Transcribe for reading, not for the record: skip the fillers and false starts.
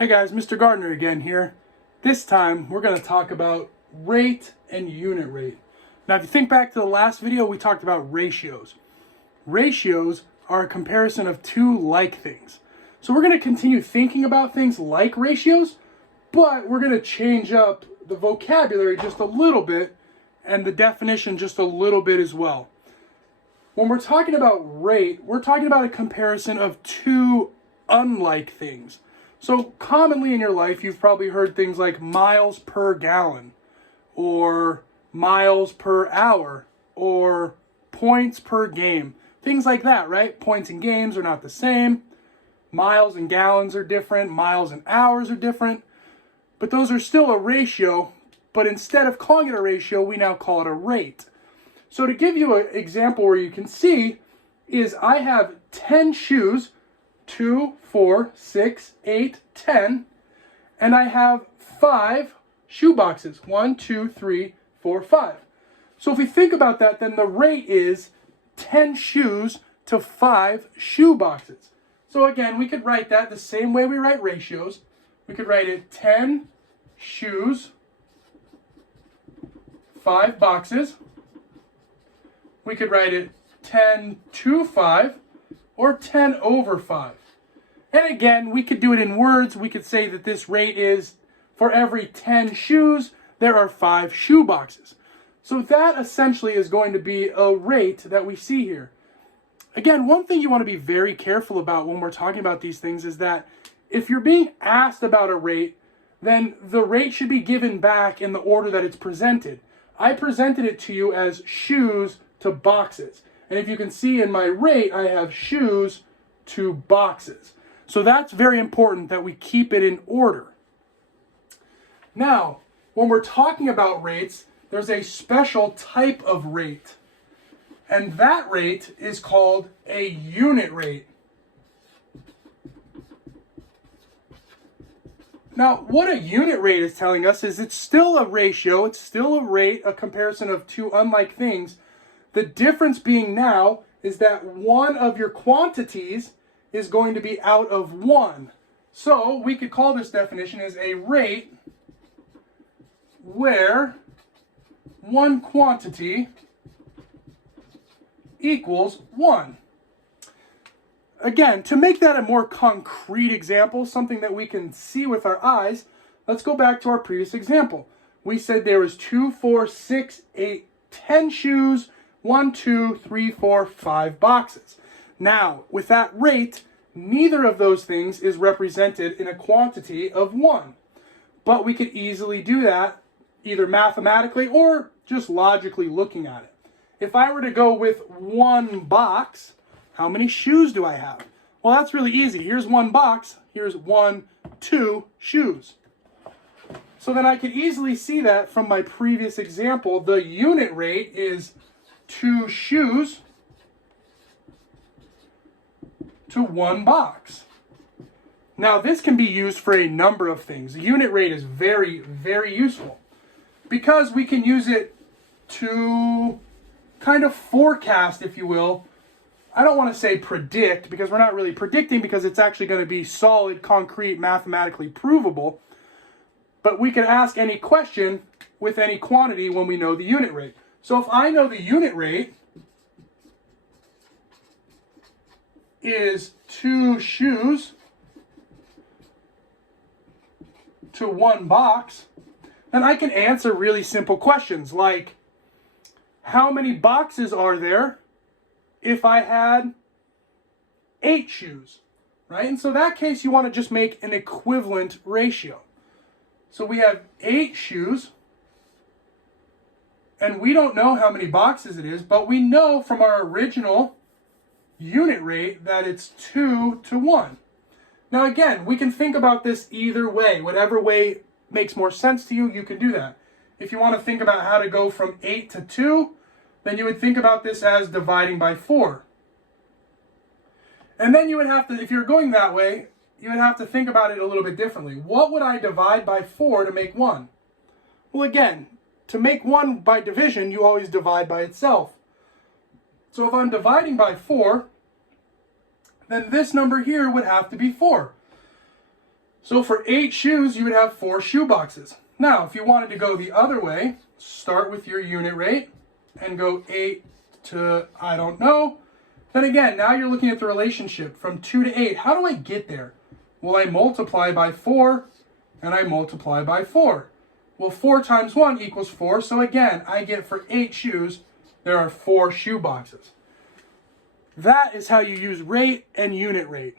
Hey guys, Mr. Gardner again here. This time we're going to talk about rate and unit rate. Now if you think back to the last video, we talked about ratios. Ratios are a comparison of two like things. So we're going to continue thinking about things like ratios, but we're going to change up the vocabulary just a little bit and the definition just a little bit as well. When we're talking about rate, we're talking about a comparison of two unlike things. So commonly in your life, you've probably heard things like miles per gallon, or miles per hour, or points per game. Things like that, right? Points and games are not the same. Miles and gallons are different. Miles and hours are different. But those are still a ratio. But instead of calling it a ratio, we now call it a rate. So to give you an example where you can see is I have 10 shoes, 2, 4, 6, 8, 10, and I have 5 shoe boxes, 1, 2, 3, 4, 5. So if we think about that, then the rate is 10 shoes to 5 shoe boxes. So again, we could write that the same way we write ratios. We could write it 10 shoes, 5 boxes. We could write it 10 to 5 or 10 over 5. And again, we could do it in words. We could say that this rate is for every 10 shoes, there are 5 shoe boxes. So that essentially is going to be a rate that we see here. Again, one thing you want to be very careful about when we're talking about these things is that if you're being asked about a rate, then the rate should be given back in the order that it's presented. I presented it to you as shoes to boxes. And if you can see in my rate, I have shoes to boxes. So that's very important that we keep it in order. Now, when we're talking about rates, there's a special type of rate. And that rate is called a unit rate. Now, what a unit rate is telling us is it's still a ratio, it's still a rate, a comparison of two unlike things. The difference being now is that one of your quantities is going to be out of one. So we could call this definition as a rate where one quantity equals 1. Again, to make that a more concrete example, something that we can see with our eyes, let's go back to our previous example. We said there was 2, 4, 6, 8, 10 shoes, 1, 2, 3, 4, 5 boxes. Now, with that rate, neither of those things is represented in a quantity of 1. But we could easily do that either mathematically or just logically looking at it. If I were to go with 1 box, how many shoes do I have? Well, that's really easy. Here's 1 box. Here's 1, 2 shoes. So then I could easily see that from my previous example, the unit rate is 2 shoes to 1 box. Now this can be used for a number of things. The unit rate is very, very useful because we can use it to kind of forecast, if you will. I don't want to say predict because we're not really predicting because it's actually going to be solid, concrete, mathematically provable. But we can ask any question with any quantity when we know the unit rate. So if I know the unit rate is 2 shoes to 1 box, then I can answer really simple questions like, how many boxes are there if I had 8 shoes, right? And so in that case, you want to just make an equivalent ratio. So we have 8 shoes, and we don't know how many boxes it is, but we know from our original unit rate that it's 2 to 1. Now again, we can think about this either way. Whatever way makes more sense to you, you can do that. If you want to think about how to go from 8 to 2, then you would think about this as dividing by 4. And then you would have to, if you're going that way, you would have to think about it a little bit differently. What would I divide by 4 to make 1? Well, again, to make 1 by division, you always divide by itself. So if I'm dividing by 4, then this number here would have to be 4. So for 8 shoes, you would have 4 shoe boxes. Now, if you wanted to go the other way, start with your unit rate and go 8 to, I don't know. Then again, now you're looking at the relationship from 2 to 8. How do I get there? Well, I multiply by 4 and I multiply by 4. Well, 4 times 1 equals 4. So again, I get for 8 shoes, there are 4 shoe boxes. That is how you use rate and unit rate.